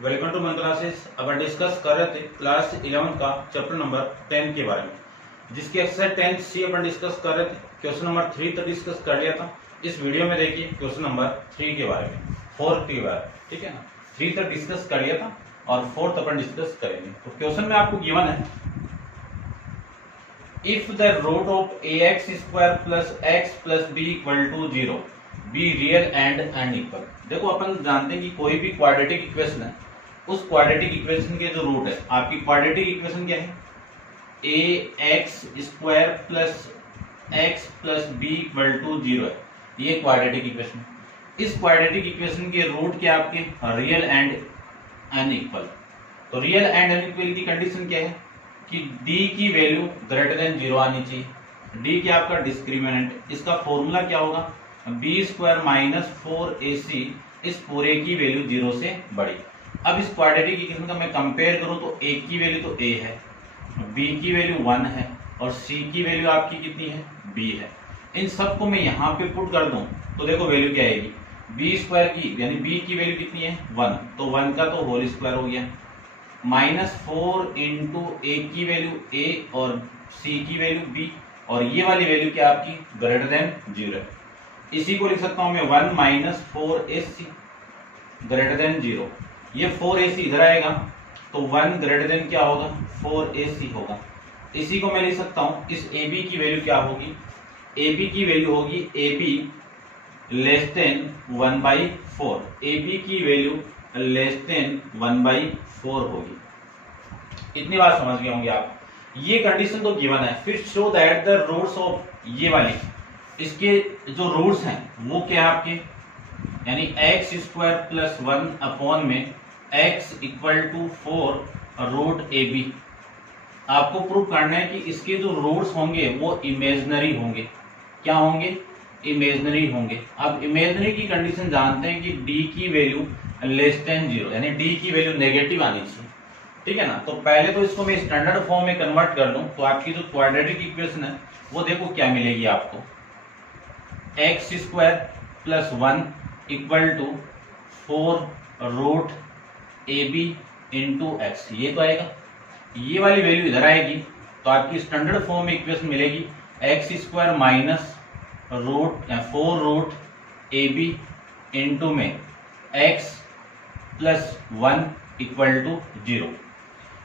Welcome to my classes. अब discuss कर रहे थे क्लास 11 का चैप्टर नंबर 10 के बारे में, जिसकी एक्सरसाइज 10 सी अपन डिस्कस कर रहे थे। क्वेश्चन नंबर 3 तक डिस्कस कर लिया था। इस वीडियो में देखिए क्वेश्चन नंबर 3 के बारे में, 4 के बारे में, ठीक है ना। 3 तक डिस्कस कर लिया था और 4 अपन डिस्कस करेंगे। तो क्वेश्चन में आपको गिवन है, if the root of ax square plus x plus b equal to 0 b real and unequal. देखो अपन जानते हैं कि कोई भी क्वाड्रेटिक इक्वेशन है, उस क्वाड्रेटिक इक्वेशन के जो रूट है, आपकी क्वाड्रेटिक इक्वेशन क्या है, ax square plus x plus b equal to 0 है, ये क्वाड्रेटिक इक्वेशन। इस क्वाड्रेटिक इक्वेशन के रूट क्या आपके रियल एंड अनइक्वल। तो रियल एंड अनइक्वल की कंडीशन क्या है कि d की वैल्यू ग्रेटर देन 0 आनी चाहिए। d क्या आपका डिस्क्रिमिनेंट, इसका फॉर्मूला क्या होगा, बी स्क्वायर माइनस 4ac, इस पूरे की वैल्यू 0 से बड़ी। अब इस क्वाड्रेटिक इक्वेशन का मैं कंपेयर करूं तो a की वैल्यू तो a है, b की वैल्यू 1 है और c की वैल्यू आपकी कितनी है, b है। इन सबको मैं यहाँ पे पुट कर दूं तो देखो वैल्यू क्या आएगी, बी स्क्वायर की यानी b की वैल्यू कितनी है 1, तो 1 का तो होल स्क्वायर हो गया, -4 इंटू ए की वैल्यू a और c की वैल्यू b, और ये वाली वैल्यू क्या आपकी ग्रेटर देन 0 है। इसी को लिख सकता हूं मैं 1 माइनस 4ac ग्रेटर देन 0। ये 4ac इधर आएगा तो 1 ग्रेटर देन क्या होगा 4ac होगा। इसी को मैं लिख सकता हूं, इस ab की वैल्यू क्या होगी, ab की वैल्यू होगी ab लेस देन 1/4, ab की वैल्यू लेस देन 1/4 होगी। इतनी बात समझ गए होंगे आप। ये कंडीशन तो गिवन है। फिर show that the roots of, ये वाली इसके जो रूट्स हैं वो क्या है आपके, यानी एक्स स्क्वायर प्लस 1 अपॉन में x equal to 4 root a b. आपको प्रूव करना है कि इसके जो रूट्स होंगे वो इमेजनरी होंगे। क्या होंगे, इमेजनरी होंगे। अब इमेजनरी की कंडीशन जानते हैं कि d की वैल्यू लेस देन 0, यानी d की वैल्यू नेगेटिव आनी चाहिए, ठीक है ना। तो पहले तो इसको मैं स्टैंडर्ड फॉर्म में कन्वर्ट कर दूं तो आपकी जो क्वाड्रेटिक इक्वेशन है वो देखो क्या मिलेगी आपको, x square plus 1 equal to 4 root a b into x, ये तो आएगा। ये वाली वैल्यू इधर आएगी तो आपकी स्टैंडर्ड फॉर्म में इक्वेशन मिलेगी x square minus 4 root a b into में एक्स प्लस 1 इक्वल टू 0।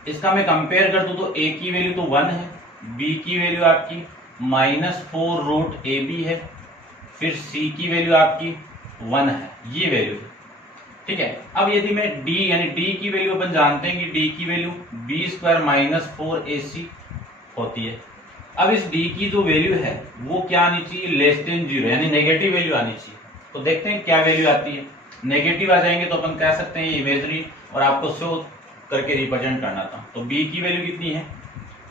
इसका मैं कंपेयर कर दूं तो a की वैल्यू तो 1 है, b की वैल्यू आपकी -4 रूट ए बी है, फिर c की वैल्यू आपकी 1 है, ये वैल्यू है, ठीक है। अब यदि मैं d यानी d की वैल्यू अपन जानते हैं कि d की value b square minus 4ac होती है। अब इस d की जो वैल्यू है वो क्या आनी चाहिए, लेस देन 0, यानी नेगेटिव वैल्यू आनी चाहिए। तो देखते हैं क्या वैल्यू आती है। नेगेटिव आ जाएंगे तो अपन कह सकते हैं ये इमेजनरी, और आपको शो करके रिप्रेजेंट करना था। तो b की वैल्यू कितनी है,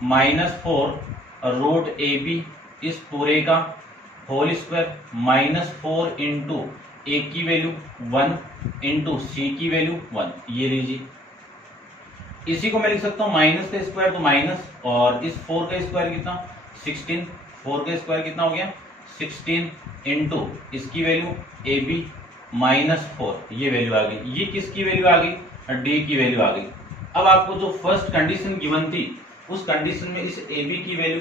-4 रूट ए बी, इस पूरे का होल स्क्वायर, -4 इंटू ए की वैल्यू 1 इंटू सी की वैल्यू 1, ये लीजिए। इसी को मैं लिख सकता हूँ माइनस का स्क्वायर तो माइनस, और इस 4 का स्क्वायर कितना 16, 4 का स्क्वायर कितना हो गया 16 इंटू इसकी वैल्यू ए बी -4, ये वैल्यू आ गई। ये किसकी वैल्यू आ गई, डी की वैल्यू आ गई। अब आपको जो फर्स्ट कंडीशन गिवन थी उस कंडीशन में इस ए बी की वैल्यू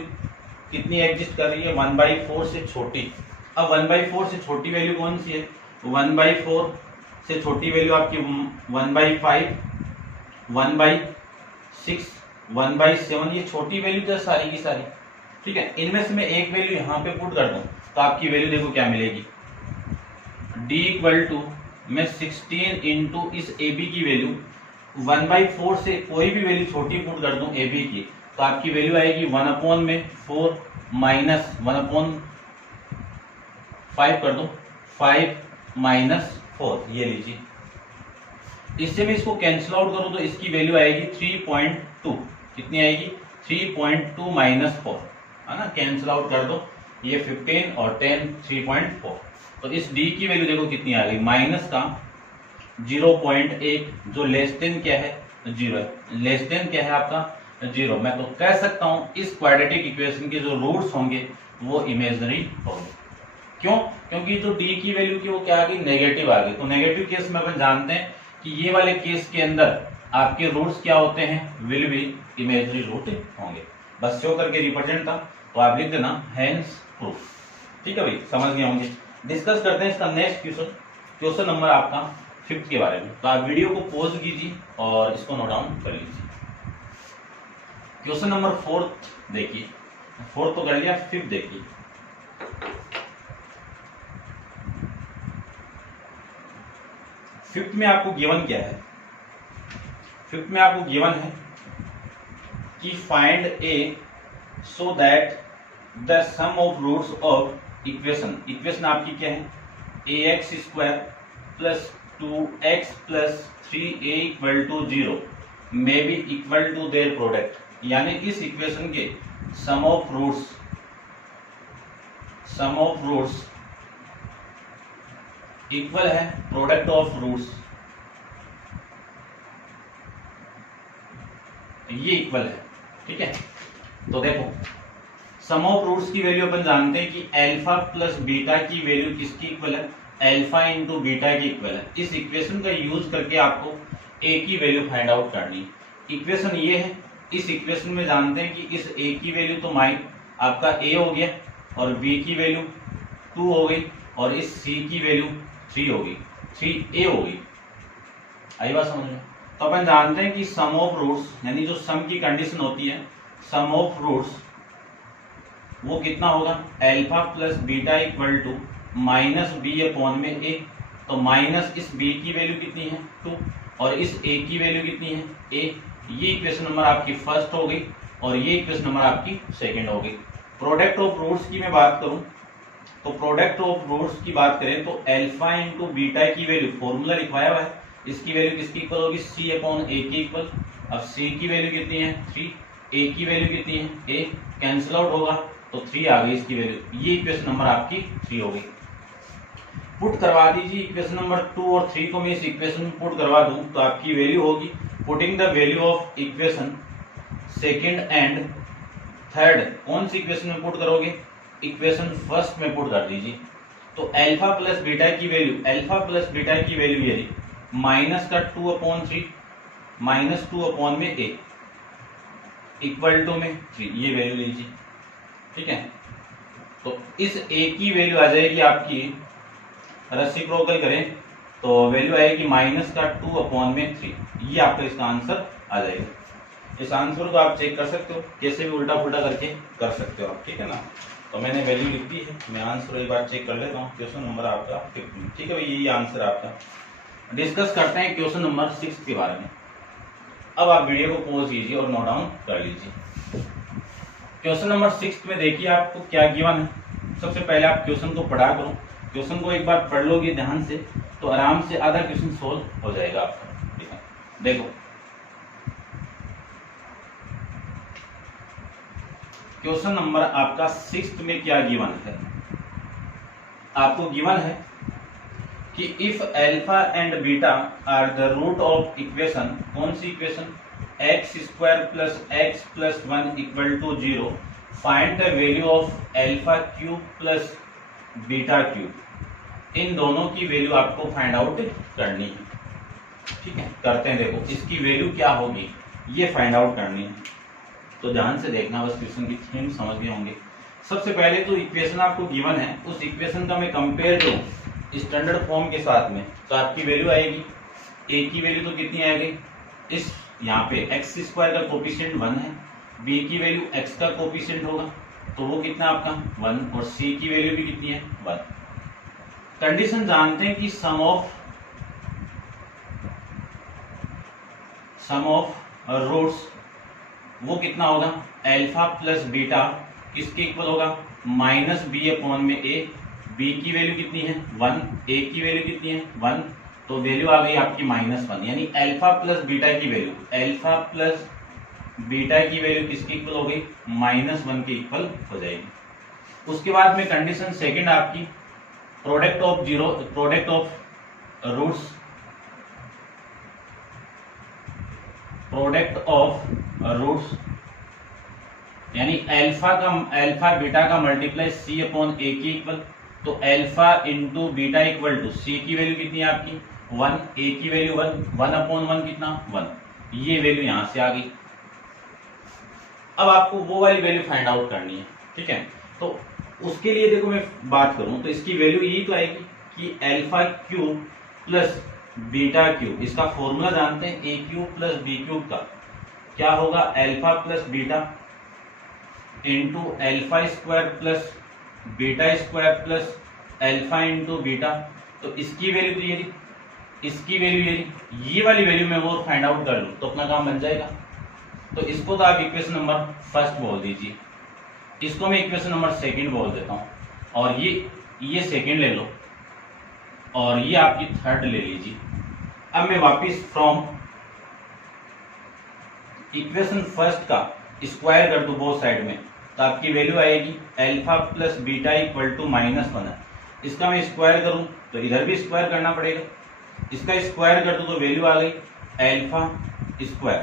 कितनी एग्जिस्ट कर रही है, 1/4 से छोटी। अब 1/4 से छोटी वैल्यू कौन सी है, 1/4 से छोटी वैल्यू आपकी 1/5, 1/6, 1/7, ये छोटी वैल्यू तो सारी की सारी, ठीक है। इनमें से मैं एक वैल्यू यहाँ पे पुट कर दूं तो आपकी वैल्यू देखो क्या मिलेगी, d इक्वल टू मैं 16 इंटू इस ए बी की वैल्यू 1/4 से कोई भी वैल्यू छोटी पुट कर दूं ए बी की, तो आपकी वैल्यू आएगी 1/4 माइनस 1/5 कर दो 5 -4, ये लीजिए। इससे मैं इसको कैंसिल आउट करूं तो इसकी वैल्यू आएगी 3.2, कितनी आएगी 3.2 -4, है ना। कैंसिल आउट कर दो, ये 15 और 10 3.4। तो इस d की वैल्यू देखो कितनी आ गई, माइनस का 0.8, जो लेस देन क्या है 0 है, लेस देन क्या है आपका 0। मैं तो कह सकता हूं इस क्वाड्रेटिक इक्वेशन के जो रूट्स होंगे वो इमेजनरी होंगे। क्यों, क्योंकि जो d की वैल्यू की वो क्या आ गई, नेगेटिव आ गई। तो नेगेटिव केस में अपन जानते हैं कि ये वाले केस के अंदर आपके रूट्स क्या होते हैं, विल बी इमेजिनरी रूट होंगे। बस शो करके रिप्रेजेंट था तो आप लिख देना हेंस प्रूफ। ठीक है भाई, समझ गए होंगे। डिस्कस करते हैं इसका नेक्स्ट क्वेश्चन, क्वेश्चन नंबर आपका 5 के बारे में। तो आप वीडियो को पॉज कीजिए और इसको नोट डाउन कर लीजिए। क्वेश्चन नंबर 4 देखिए, 4 तो कर लिया, 5 देखिए। फिफ्थ में आपको गिवन क्या है, फिफ्थ में आपको गिवन है कि find a so that the sum of roots of equation, equation आपकी क्या है, a x square plus 2x plus 3a equal to 0 may be equal to their product. यानी इस इक्वेशन के सम ऑफ रूट्स इक्वल है product of roots, ये equal है। ठीक है, तो देखो सम ऑफ रूट्स की वैल्यू अपन जानते हैं कि अल्फा प्लस बीटा की वैल्यू किसकी इक्वल है, अल्फा इंटू बीटा की इक्वल है। इस इक्वेशन का यूज करके आपको ए की वैल्यू फाइंड आउट करनी है। इक्वेशन ये है, इस इक्वेशन में जानते हैं कि इस ए की वैल्यू तो आपका ए हो गया और बी की वैल्यू 2 हो गई और इस सी की वैल्यू 3 होगी, 3a होगी। आई बात समझ में? तो अपन जानते हैं कि सम ऑफ रूट्स यानी जो सम की कंडीशन होती है, सम ऑफ रूट्स वो कितना होगा, alpha plus beta equal to minus b upon में ए। तो माइनस इस b की वैल्यू कितनी है 2 और इस a की वैल्यू कितनी है a। ये इक्वेशन नंबर आपकी फर्स्ट हो गई और ये इक्वेशन नंबर आपकी सेकंड हो गई। प्रोडक्ट ऑफ रूट्स की मैं बात करूं तो प्रोडक्ट ऑफ रूट्स की बात करें तो अल्फा इंटू बीटा की वैल्यू फॉर्मूला लिखवाया हुआ है, इसकी वैल्यू किसकी इक्वल होगी, सी अपॉन ए की इक्वल। अब सी की वैल्यू कितनी है 3, ए की वैल्यू कितनी है ए, कैंसिल आउट होगा तो 3 आ गई इसकी वैल्यू। ये इक्वेशन नंबर आपकी 3 हो गई। पुट करवा दीजिए इक्वेशन नंबर 2 और 3 को मैं इस इक्वेशन में पुट करवा दूं तो आपकी वैल्यू होगी, putting the value of equation second and third. कौन सी इक्वेशन में पुट करोगे, इक्वेशन फर्स्ट में पुट कर दीजिए। तो अल्फा प्लस बीटा की वैल्यू, अल्फा प्लस बीटा की वैल्यू यदि माइनस का 2/3 माइनस 2 अपॉन में ए इक्वल टू में 3, ये वैल्यू लीजिए। ठीक है, तो इस ए की वैल्यू आ जाएगी आपकी, रेसिप्रोकल करें तो वैल्यू आएगी माइनस का 2 अपॉन में 3। ये आपका इसका आंसर आ जाएगा। इस आंसर को आप चेक कर सकते हो, कैसे भी उल्टा पुल्टा करके कर सकते हो आप। ठीक है ना, तो मैंने वैल्यू लिख दी है, मैं आंसर एक बार चेक कर लेता हूँ। क्वेश्चन नंबर आपका 15। ठीक है भाई, यही आंसर आपका। डिस्कस करते हैं क्वेश्चन नंबर 6 के बारे में। अब आप वीडियो को पॉज कीजिए और नोट डाउन कर लीजिए। क्वेश्चन नंबर 6 में देखिए आपको क्या गिवन है। सबसे पहले आप क्वेश्चन को पढ़ा करो, क्वेश्चन को एक बार पढ़ लोगे ध्यान से तो आराम से आधा क्वेश्चन सोल्व हो जाएगा आपका। ठीक है, देखो क्वेश्चन नंबर आपका 6 में क्या गिवन है। आपको गिवन है कि if alpha and beta are the root of equation, कौन सी equation, x square plus x plus 1 equal to 0, find the value of alpha cube plus beta cube. इन दोनों की वैल्यू आपको फाइंड आउट करनी है। ठीक है, करते हैं। देखो इसकी वैल्यू क्या होगी ये फाइंड आउट करनी है, तो ध्यान से देखना, बस क्वेश्चन की थीम समझ गए होंगे। सबसे पहले तो इक्वेशन आपको गिवन है, उस इक्वेशन का मैं कंपेयर करूं स्टैंडर्ड फॉर्म के साथ में तो आपकी वैल्यू आएगी, ए की वैल्यू तो कितनी आएगी, इस यहाँ पे एक्स स्क्वायर का कोफिशिएंट 1 है, बी की वैल्यू एक्स का कोफिशिएंट होगा तो वो कितना आपका 1 और सी की वैल्यू भी कितनी है 1। कंडीशन जानते हैं कि सम ऑफ रूट्स वो कितना होगा, अल्फा प्लस बीटा किसके इक्वल होगा, माइनस बी अपॉन में ए। बी की वैल्यू कितनी है 1, ए की वैल्यू कितनी है 1, तो वैल्यू आ गई आपकी -1। यानी अल्फा प्लस बीटा की वैल्यू, अल्फा प्लस बीटा की वैल्यू किसकी इक्वल हो गई, -1 के इक्वल हो जाएगी। उसके बाद में कंडीशन सेकंड आपकी प्रोडक्ट ऑफ रूट्स यानी अल्फा बीटा का मल्टीप्लाई सी अपॉन ए की इक्वल। तो alpha into beta equal to c की वैल्यू कितनी है आपकी 1, ए की वैल्यू 1, 1/1 कितना 1, ये वैल्यू यहां से आ गई। अब आपको वो वाली वैल्यू फाइंड आउट करनी है, ठीक है। तो उसके लिए देखो मैं बात करूं तो इसकी वैल्यू यही तो आएगी कि alpha cube plus beta cube, इसका फॉर्मूला जानते हैं ए क्यूब प्लस बी क्यूब का क्या होगा, alpha plus beta into alpha square plus beta square plus alpha into beta. तो इसकी वैल्यू तो ये रही, इसकी वैल्यू ये वाली वैल्यू में वो फाइंड आउट कर लूं तो अपना काम बन जाएगा। तो इसको तो आप इक्वेशन नंबर फर्स्ट बोल दीजिए, इसको मैं इक्वेशन नंबर सेकंड बोल देता हूं, और ये सेकंड ले लो और ये आपकी थर्ड ले लीजिए। अब मैं वापिस फ्रॉम इक्वेशन फर्स्ट का स्क्वायर कर दूं बोथ साइड में, तो आपकी वैल्यू आएगी alpha plus beta equal to -1 है। इसका मैं स्क्वायर करूं तो इधर भी स्क्वायर करना पड़ेगा, इसका स्क्वायर कर दूं तो वैल्यू आ गई alpha square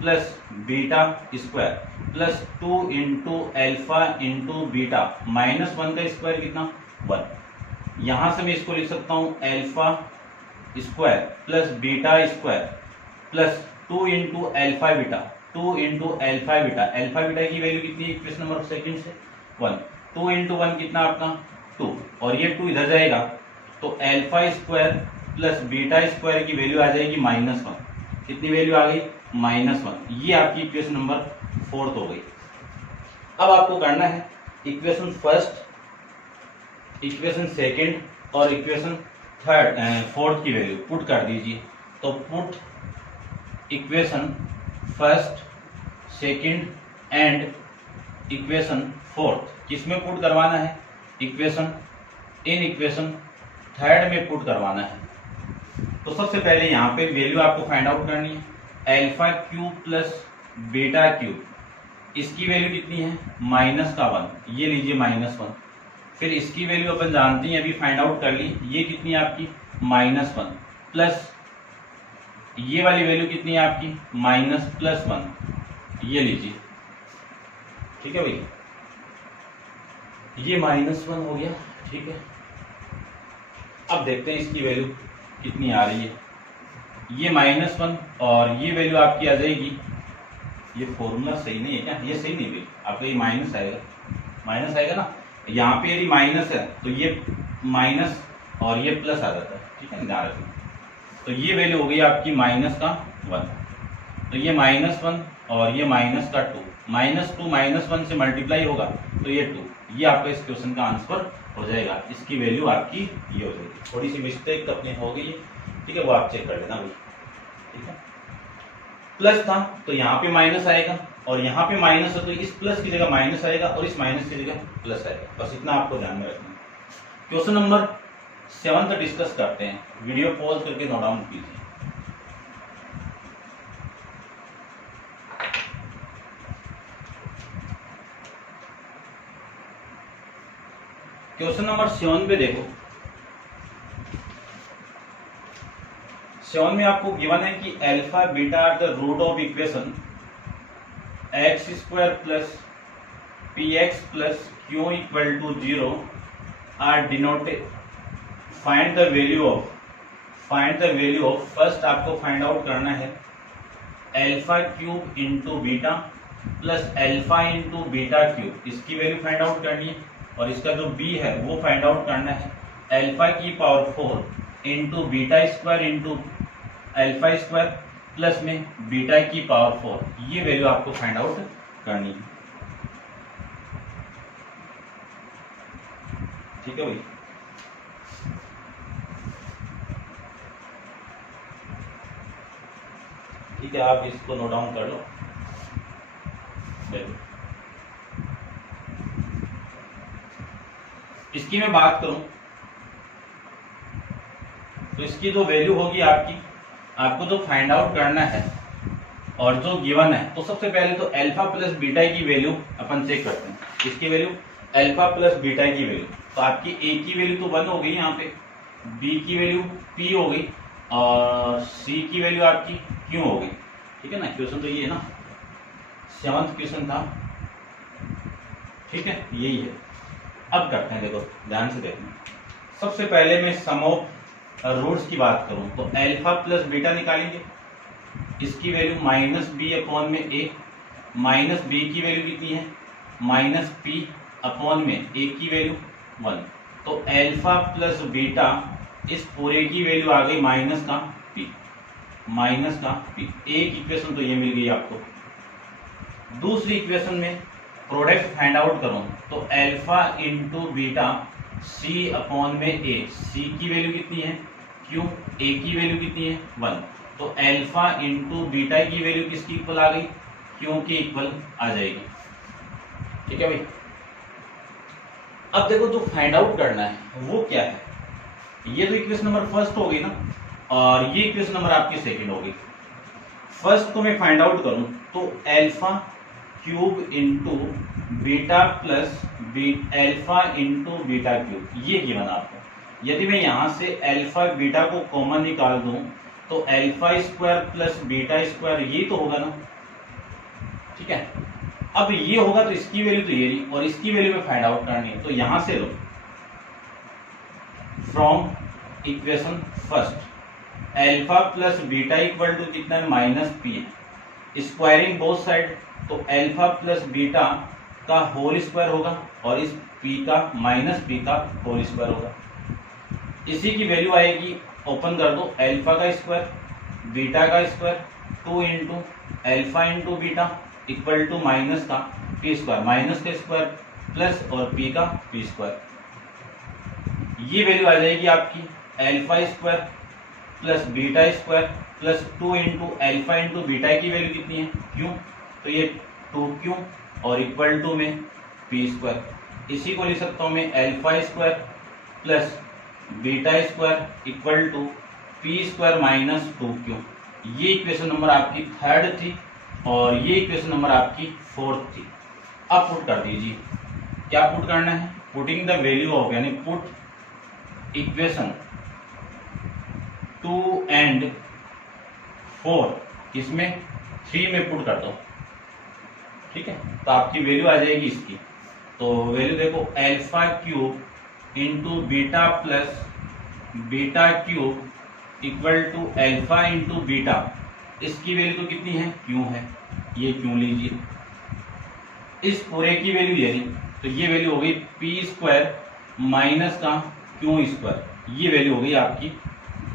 plus beta square plus 2 into alpha into beta, -1 का स्क्वायर कितना 1। यहां से मैं इसको लिख सकता हूं alpha square plus beta square plus 2 into alpha beta, 2 into alpha beta. Alpha beta की वैल्यू कितनी है इक्वेशन नंबर सेकंड से 1, 2 इंटू 1 कितना आपका 2, और ये 2 इधर जाएगा तो alpha square plus beta square की वैल्यू आ जाएगी -1। कितनी वैल्यू आ गई -1। ये आपकी इक्वेशन नंबर 4 हो गई। अब आपको करना है इक्वेशन फर्स्ट, इक्वेशन सेकंड और इक्वेशन फोर्थ की वैल्यू पुट कर दीजिए। तो put equation first, second and equation fourth किसमें पुट करवाना है, इक्वेशन थर्ड में पुट करवाना है। तो सबसे पहले यहाँ पे वैल्यू आपको फाइंड आउट करनी है alpha cube plus beta cube, इसकी वैल्यू कितनी है -1, ये लीजिए -1। फिर इसकी वैल्यू अपन जानते हैं अभी फाइंड आउट कर ली, ये कितनी है आपकी -1 प्लस ये वाली वैल्यू कितनी है आपकी -1, ये लीजिए, ठीक है भैया, ये -1 हो गया, ठीक है। अब देखते हैं इसकी वैल्यू कितनी आ रही है, ये -1 और ये वैल्यू आपकी आ जाएगी, ये फॉर्मूला सही नहीं है क्या, ये सही नहीं है आपका, ये माइनस आएगा ना, यहाँ पे यदि माइनस है तो ये माइनस और ये प्लस आ जाता है, ठीक है, ध्यान रखना। तो ये वैल्यू हो गई आपकी -1, तो ये -1 और ये -2, -2 -1 से मल्टीप्लाई होगा तो ये 2, ये आपका इस क्वेश्चन का आंसर हो जाएगा। इसकी वैल्यू आपकी ये हो जाएगी। थोड़ी सी मिस्टेक अपनी हो गई है, ठीक है, वो आप चेक कर लेना भाई, ठीक है। प्लस था तो यहाँ पे माइनस आएगा और यहाँ पे माइनस है तो इस प्लस की जगह माइनस आएगा और इस माइनस की जगह प्लस आएगा, बस इतना आपको ध्यान में रखना। क्वेश्चन नंबर 7 डिस्कस करते हैं, वीडियो पॉज करके नोट डाउन कीजिए। क्वेश्चन नंबर 7 पे देखो, 7 में आपको गिवन है कि alpha beta are the root of equation x² plus px plus q equal to 0 are denoted. Find the value of first आपको फाइंड आउट करना है alpha cube into beta plus alpha into beta cube, इसकी value find out करनी है, और इसका जो b है वो फाइंड आउट करना है अल्फा की power 4 into beta square into alpha square plus में बीटा की पावर 4, ये वैल्यू आपको फाइंड आउट करनी है, ठीक है भाई। ठीक है, आप इसको नोट डाउन कर लो। देखो इसकी मैं बात करूं तो इसकी जो वैल्यू होगी आपको जो फाइंड आउट करना है और जो गिवन है, तो सबसे पहले तो अल्फा प्लस बीटा की वैल्यू अपन चेक करते हैं। इसकी वैल्यू अल्फा प्लस बीटा की वैल्यू, तो आपकी ए की वैल्यू तो 1 हो गई, यहाँ पे बी की वैल्यू p हो गई और सी की वैल्यू आपकी q हो गई, ठीक है ना। क्वेश्चन तो ये है ना, 7th क्वेश्चन था, ठीक है, यही है। अब करते हैं, देखो ध्यान से देखना। सबसे पहले मैं सम ऑफ रूट्स की बात करूं तो अल्फा प्लस बीटा निकालेंगे, इसकी वैल्यू माइनस बी अपॉन में ए, माइनस बी की वैल्यू कितनी है माइनस पी अपॉन में ए की वैल्यू 1। तो अल्फा प्लस बीटा इस पूरे की वैल्यू आ गई माइनस का पी, माइनस का पी। एक इक्वेशन तो ये मिल गई आपको। दूसरी इक्वेशन में प्रोडक्ट फाइंड आउट करूं तो अल्फा इंटू बीटा सी अपॉन में ए, सी की वैल्यू कितनी है क्यों, ए की वैल्यू कितनी है 1। तो अल्फा इंटू बीटा की वैल्यू किसकी इक्वल आ गई, क्यों की इक्वल आ जाएगी। ठीक है भाई। अब देखो जो फाइंड आउट करना है वो क्या है, ये तो इक्वेशन नंबर फर्स्ट हो गई ना, और ये इक्वेशन नंबर आपकी सेकंड हो गई। फर्स्ट को मैं फाइंड आउट करूं तो alpha cube into beta plus alpha into beta cube, ये गिवन आपको। यदि मैं यहां से अल्फा बीटा को कॉमन निकाल दूं तो alpha square plus beta square ये तो होगा ना। ठीक है, अब ये होगा तो इसकी वैल्यू तो ये रही और इसकी वैल्यू में फाइंड आउट करनी है। तो यहां से लो from equation first alpha plus beta equal to कितना है माइनस पी है, स्क्वायरिंग बोथ साइड तो अल्फा प्लस बीटा का होल स्क्वायर होगा और इस पी का माइनस पी का होल स्क्वायर होगा। इसी की वैल्यू आएगी, ओपन कर दो, अल्फा का स्क्वायर बीटा का square 2 into alpha into beta equal to minus का पी स्क्वायर, माइनस का स्क्वायर प्लस और पी का पी स्क्वायर। ये वैल्यू आ जाएगी आपकी alpha square plus beta square plus 2 into alpha into beta की वैल्यू कितनी है क्यों, तो ये 2 और इक्वल टू में पी स्क्वायर। इसी को लिख सकता हूं मैं alpha square plus beta square equal to p square minus 2q। ये इक्वेशन नंबर आपकी थर्ड थी और ये इक्वेशन नंबर आपकी फोर्थ थी। अब पुट कर दीजिए, क्या पुट करना है, पुटिंग द वैल्यू ऑफ, यानी पुट इक्वेशन 2 एंड 4 इसमें 3 में पुट कर दो। ठीक है, तो आपकी वैल्यू आ जाएगी इसकी। तो वैल्यू देखो alpha cube into beta plus beta cube equal to alpha into beta, इसकी वैल्यू तो कितनी है क्यों है, ये क्यों लीजिए, इस पूरे की वैल्यू ये रही, तो ये वैल्यू हो गई पी स्क्वायर माइनस का क्यू स्क्वायर, ये वैल्यू हो गई आपकी।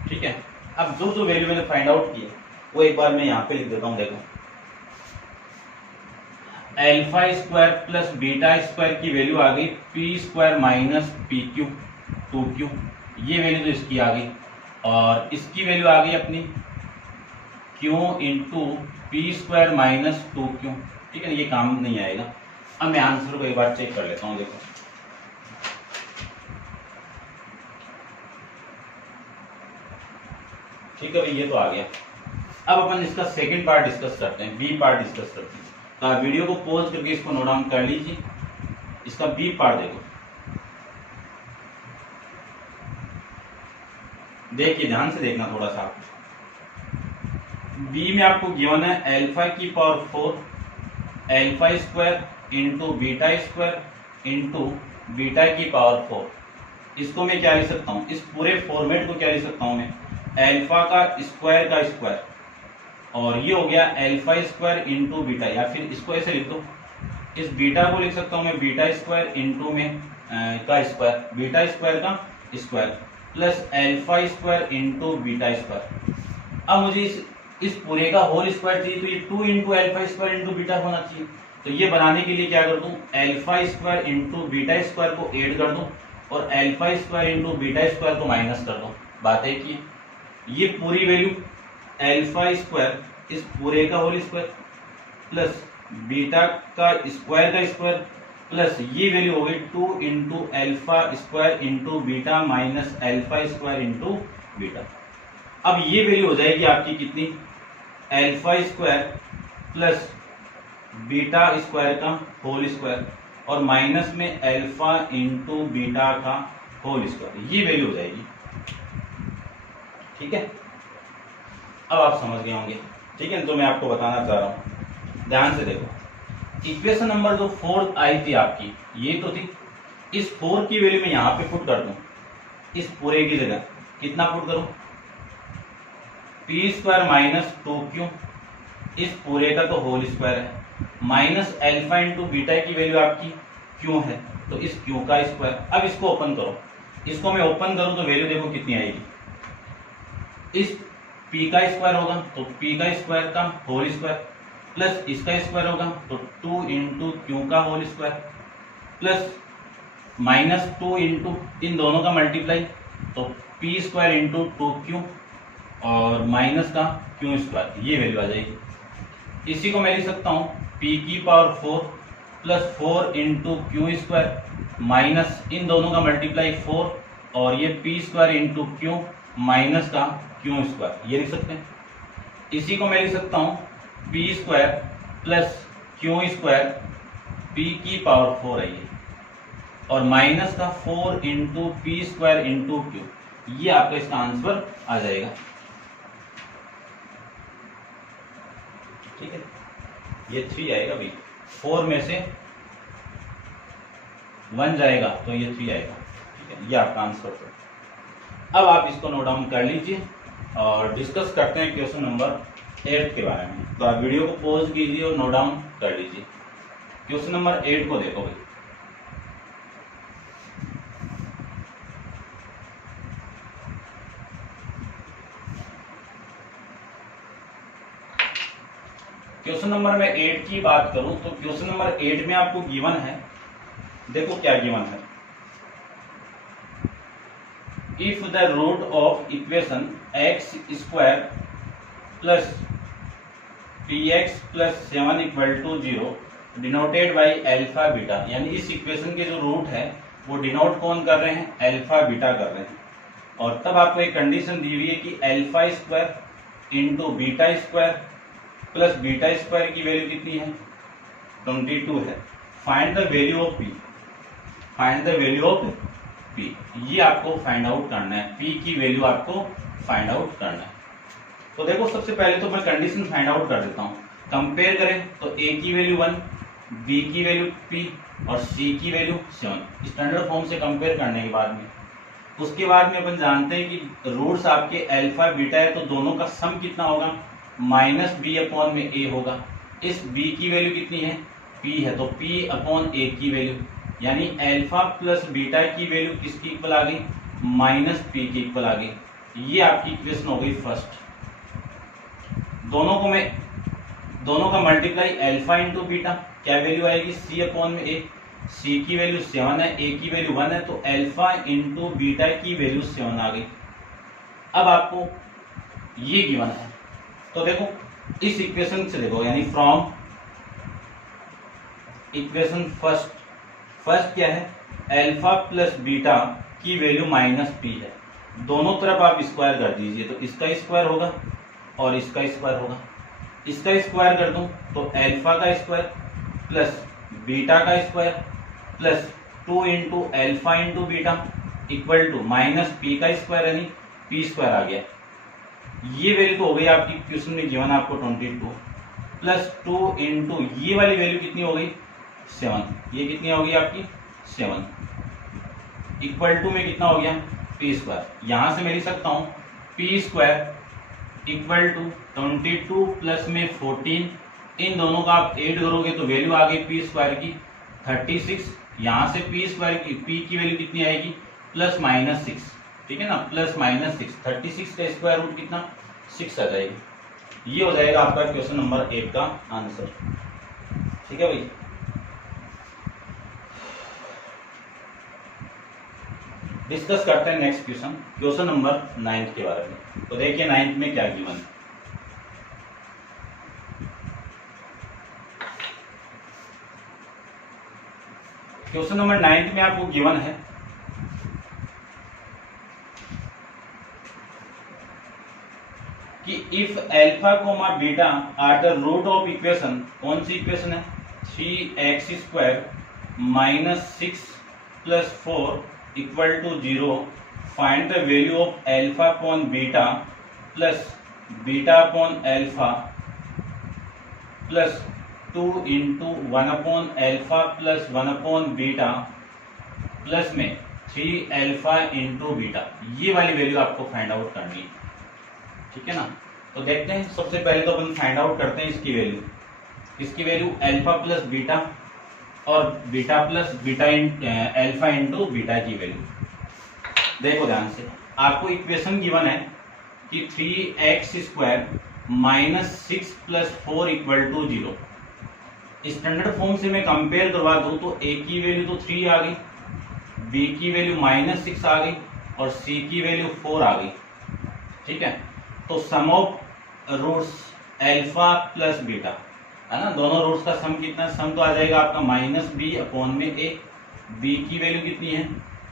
ठीक है, अब जो वैल्यू मैंने फाइंड आउट की वो एक बार मैं यहाँ पे लिख देता हूँ। देखो alpha square plus beta square की वैल्यू आ गई P square minus P Q 2q, ये वैल्यू तो इसकी आ गई, और इसकी वैल्यू आ गई अपनी q into P square minus 2q। ठीक है, ये काम नहीं आएगा। अब मैं आंसर को एक बार चेक कर लेता हूँ। देखो ठीक है भाई, ये तो आ गया। अब अपन इसका सेकंड पार्ट डिस्कस करते हैं, बी पार्ट डिस्कस करते हैं। तो आप वीडियो को पॉज करके इसको नोट डाउन कर लीजिए। इसका बी पार्ट देखो, देखिए ध्यान से देखना थोड़ा सा। बी में आपको गिवन है अल्फा की power 4 alpha square into beta square into beta की पावर 4। इसको मैं क्या लिख सकता हूँ, इस पूरे फॉर्मेट को क्या लिख सकता हूँ मैं, अल्फा का स्क्वायर और ये हो गया अल्फा स्क्वायर इंटू बीटा, या फिर इसको ऐसे लिख दो, इस बीटा को लिख सकता हूँ मैं बीटा स्क्वायर इंटू में का स्क्वायर, बीटा स्क्वायर का square plus alpha square into beta square. अब मुझे इस पूरे का होल स्क्वायर चाहिए, तो ये 2 into alpha square into beta होना चाहिए। तो ये बनाने के लिए क्या कर दूं, alpha square into beta square को ऐड कर दूं और alpha square into beta square को माइनस कर दूं। बात है कि ये पूरी वैल्यू अल्फा स्क्वायर इस पूरे का होल स्क्वायर प्लस बीटा का स्क्वायर प्लस ये वैल्यू हो गई 2 into alpha square into beta minus alpha square into beta. अब ये वैल्यू हो जाएगी आपकी कितनी, alpha square plus beta square का होल स्क्वायर और माइनस में अल्फा इंटू बीटा का होल स्क्वायर, ये वैल्यू हो जाएगी। ठीक है, अब आप समझ गए होंगे। ठीक है, तो मैं आपको बताना चाह रहा हूं, ध्यान से देखो। इक्वेशन नंबर जो 4 आई थी आपकी, ये तो थी, इस 4 की वैल्यू मैं यहां पे पुट कर दूं इस पूरे की जगह, कितना पुट करूं, पी स्क्वायर माइनस 2q, इस पूरे का तो होल स्क्वायर है, माइनस अल्फा इंटू बीटा की वैल्यू आपकी q है, तो इस q का स्क्वायर। अब इसको ओपन करो, इसको मैं ओपन करूं तो वैल्यू देखो कितनी आएगी, इस p का स्क्वायर होगा तो p का स्क्वायर का होल स्क्वायर, प्लस इसका स्क्वायर होगा तो 2 इंटू क्यू का whole square, plus minus 2 into इन दोनों का मल्टीप्लाई तो पी स्क्वायर इंटू 2q और माइनस का क्यू स्क्वायर, ये वैल्यू आ जाएगी। इसी को मैं लिख सकता हूँ p की power 4 plus 4 into q square minus इन दोनों का मल्टीप्लाई 4 और ये p square into q minus का क्यू स्क्वायर, ये लिख सकते हैं। इसी को मैं लिख सकता हूँ P square plus Q square P की पावर 4 है ये, और माइनस का 4 into P square into Q, ये आपका इसका आंसर आ जाएगा। ठीक है, ये 3 आएगा भाई, 4 में से 1 जाएगा तो ये 3 आएगा। ठीक है, ये आपका आंसर है। अब आप इसको नोट डाउन कर लीजिए और डिस्कस करते हैं क्वेश्चन नंबर 8 के बारे में। तो आप वीडियो को पॉज कीजिए और नोट डाउन कर लीजिए। क्वेश्चन नंबर 8 को देखो भाई। क्वेश्चन नंबर में 8 की बात करूं तो क्वेश्चन नंबर 8 में आपको गिवन है, देखो क्या गिवन है, if the root of equation x square plus p x plus 7 equal to 0 denoted by alpha beta, यानी इस इक्वेशन के जो रूट है वो डिनोट कौन कर रहे हैं, अल्फा बीटा कर रहे हैं। और तब आपको एक कंडीशन दी हुई है कि alpha square into beta square plus beta square की वैल्यू कितनी है, 22 है। Find the value of P, find the value of P, ये आपको फाइंड आउट करना है, पी की वैल्यू आपको फाइंड आउट करना है। तो देखो सबसे पहले तो मैं कंडीशन फाइंड आउट कर देता हूँ। कंपेयर करें तो ए की वैल्यू 1, बी की वैल्यू p और c की वैल्यू 7, स्टैंडर्ड फॉर्म से कंपेयर करने के बाद में, उसके बाद में अपन जानते हैं कि रूट्स आपके अल्फा बीटा है तो दोनों का सम कितना होगा, माइनस बी अपॉन में a होगा। इस b की वैल्यू कितनी है, p है, तो p अपॉन a की वैल्यू, यानी अल्फा प्लस बीटा की वैल्यू किसकी इक्वल आ गई, माइनस p की इक्वल आ गई। ये आपकी इक्वेशन हो गई फर्स्ट। दोनों का मल्टीप्लाई अल्फा इंटू बीटा, क्या वैल्यू आएगी, c अपॉन में a, c की वैल्यू 7 है, a की वैल्यू 1 है, तो अल्फा इंटू बीटा की वैल्यू 7 आ गई। अब आपको ये गिवन है, तो देखो इस इक्वेशन से देखो, यानी फ्रॉम इक्वेशन फर्स्ट क्या है, अल्फा प्लस बीटा की वैल्यू माइनस p है, दोनों तरफ आप स्क्वायर कर दीजिए, तो इसका स्क्वायर होगा और इसका स्क्वायर होगा। इसका स्क्वायर कर दूं तो अल्फा का स्क्वायर प्लस बीटा का square plus 2 into alpha into beta equal to minus p का स्क्वायर, यानी p स्क्वायर आ गया। ये वैल्यू तो हो गई आपकी, क्वेश्चन में गिवन आपको 22 प्लस 2 इंटू ये वाली वैल्यू कितनी हो गई 7, ये कितनी हो गई आपकी 7 इक्वल टू में कितना हो गया p स्क्वायर। यहां से मैं लिख सकता हूं p square equal to 22 plus में 14, इन दोनों का आप ऐड करोगे तो वैल्यू आ गई पी स्क्वायर की 36। यहाँ से पी स्क्वायर की पी की वैल्यू कितनी आएगी, प्लस माइनस 6, ठीक है ना, प्लस माइनस 6, 36 का स्क्वायर रूट कितना 6 आ जाएगी। ये हो जाएगा आपका क्वेश्चन नंबर 8 का आंसर। ठीक है भाई। डिस्कस करते हैं नेक्स्ट क्वेश्चन नंबर 9 के बारे में। तो देखिए 9 में क्या गिवन है। क्वेश्चन नंबर 9 में आपको गिवन है कि if alpha comma beta are the root of equation, कौन सी इक्वेशन है, 3x² minus 6 plus 4 equal to 0, find the value of alpha upon beta plus beta upon alpha plus 2 into 1 upon alpha plus 1 upon beta plus में 3 alpha into beta, ये वाली value आपको find out करनी है, ठीक है ना। तो देखते हैं, सबसे पहले तो अपन फाइंड आउट करते हैं इसकी वैल्यू अल्फा प्लस बीटा और beta plus beta alpha into beta की वैल्यू। देखो ध्यान से, आपको इक्वेशन गिवन है कि 3x² minus 6 plus 4 equal to 0। Standard form से मैं कंपेयर करवा दूं तो a की वैल्यू तो 3 आ गई, b की वैल्यू -6 आ गई और c की वैल्यू 4 आ गई, ठीक है। तो sum of roots alpha plus beta है ना, दोनों रूट्स का सम कितना, सम तो आ जाएगा आपका -b/a। b की वैल्यू कितनी है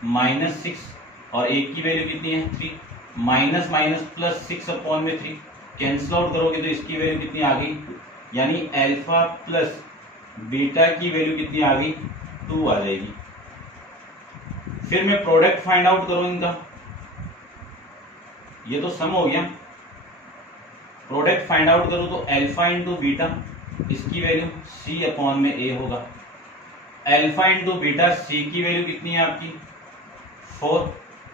-6 और a की वैल्यू कितनी है 3, minus minus plus 6/3 cancel out करोगे तो इसकी वैल्यू कितनी आ गई, यानी अल्फा प्लस बीटा की वैल्यू कितनी आ गई 2 आ जाएगी। फिर मैं प्रोडक्ट फाइंड आउट करूं इनका, ये तो सम हो गया, प्रोडक्ट फाइंड आउट करूं तो अल्फा इंटू बीटा, इसकी वैल्यू c/a होगा। अल्फा इंटू बीटा, c की वैल्यू कितनी है आपकी 4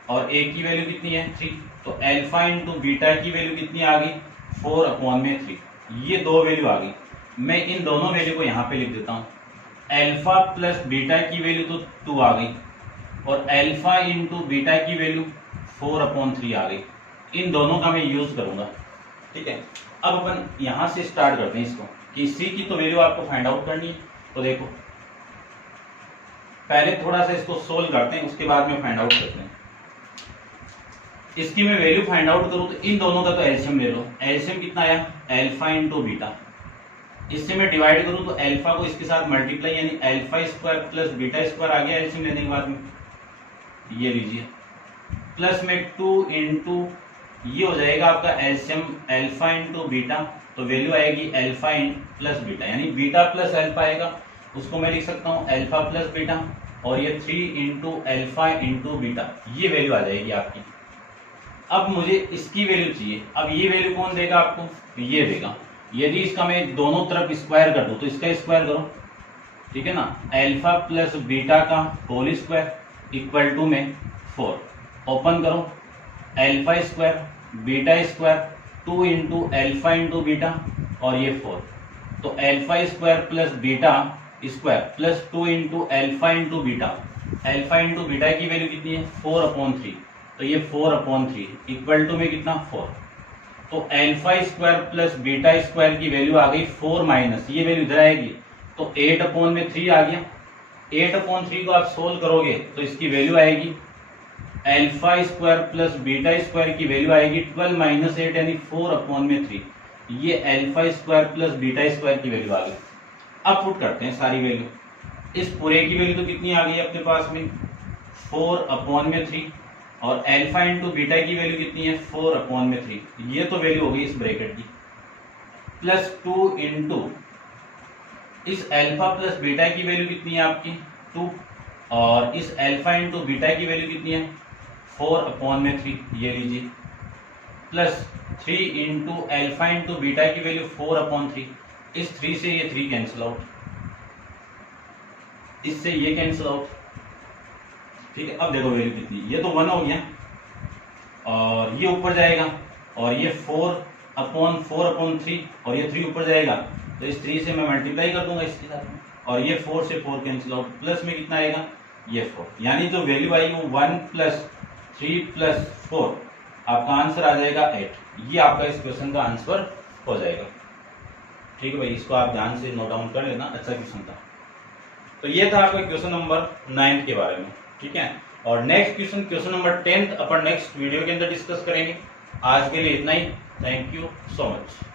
और a की वैल्यू कितनी है 3, तो अल्फा इंटू बीटा की वैल्यू कितनी आ गई 4/3, ये दो वैल्यू आ गई। मैं इन दोनों वैल्यू को यहाँ पे लिख देता हूँ, अल्फा प्लस बीटा की वैल्यू तो 2 आ गई और अल्फा इंटू बीटा की वैल्यू 4/3 आ गई। इन दोनों का मैं यूज करूंगा, ठीक है। अब अपन यहां से स्टार्ट करते हैं इसको कि सी की तो वैल्यू आपको फाइंड आउट करनी है। तो देखो पहले थोड़ा सा इसको सोल्व करते हैं, उसके बाद में फाइंड आउट करते हैं। इसकी मैं वैल्यू फाइंड आउट करूं तो इन दोनों का तो एलसीएम ले लो, एलसीएम कितना आया अल्फा इंटू बीटा, इससे मैं डिवाइड करूं तो अल्फा को इसके साथ मल्टीप्लाई यानी alpha square plus beta square आ गया एलसीएम लेने के बाद में, ये लीजिए प्लस में 2 इंटू ये हो जाएगा आपका एलसीएम अल्फा इंटू बीटा, तो वैल्यू आएगी अल्फा प्लस बीटा यानी बीटा प्लस अल्फा आएगा, उसको मैं लिख सकता हूँ अल्फा प्लस बीटा और ये 3 इंटू अल्फा इंटू बीटा, ये वैल्यू आ जाएगी आपकी। अब मुझे इसकी वैल्यू चाहिए, अब ये वैल्यू कौन देगा आपको, तो ये देगा। यदि इसका मैं दोनों तरफ स्क्वायर कर दूं तो इसका स्क्वायर करो, ठीक है ना, अल्फा प्लस बीटा का होल स्क्वायर इक्वल टू में 4, ओपन करो alpha square beta square 2 into alpha into beta और ये 4, तो alpha square plus beta square plus 2 into alpha into beta, alpha into beta की वैल्यू कितनी है 4/3, तो ये 4/3 इक्वल टू में कितना 4, तो alpha square plus beta square की वैल्यू आ गई 4 माइनस ये वैल्यू इधर आएगी तो 8/3 आ गया। 8/3 को आप सोल्व करोगे तो इसकी वैल्यू आएगी alpha square plus beta square की वैल्यू आएगी 12 माइनस 8 यानी 4/3, ये alpha square plus beta square की वैल्यू आ गई। अब पुट करते हैं सारी वैल्यू, इस पूरे की वैल्यू तो कितनी आ गई अपने पास में 4/3 और अल्फा इंटू बीटा की वैल्यू कितनी है 4/3, ये तो वैल्यू हो गई इस ब्रैकेट की, प्लस 2 इंटू इस अल्फा प्लस बीटा की वैल्यू कितनी है आपकी 2 और इस अल्फा इंटू बीटा की वैल्यू कितनी है 4/3, ये लीजिए, plus 3 into alpha into beta की वैल्यू 4/3, इस 3 से ये 3 कैंसिल आउट, इससे ये कैंसिल आउट, ठीक है। अब देखो वैल्यू कितनी, ये तो 1 हो गया और ये ऊपर जाएगा और ये 4/3 और ये 3 ऊपर जाएगा तो इस 3 से मैं मल्टीप्लाई कर दूंगा इसके साथ में और ये 4 से 4 कैंसिल आउट, प्लस में कितना आएगा ये 4, यानी जो वैल्यू आई वो 1 + 3 + 4 आपका आंसर आ जाएगा 8। ये आपका इस क्वेश्चन का आंसर हो जाएगा, ठीक है भाई। इसको आप ध्यान से नोट डाउन कर लेना, अच्छा क्वेश्चन था। तो ये था आपका क्वेश्चन नंबर 9 के बारे में, ठीक है। और नेक्स्ट क्वेश्चन नंबर 10 अपन नेक्स्ट वीडियो के अंदर डिस्कस करेंगे। आज के लिए इतना ही, थैंक यू सो मच।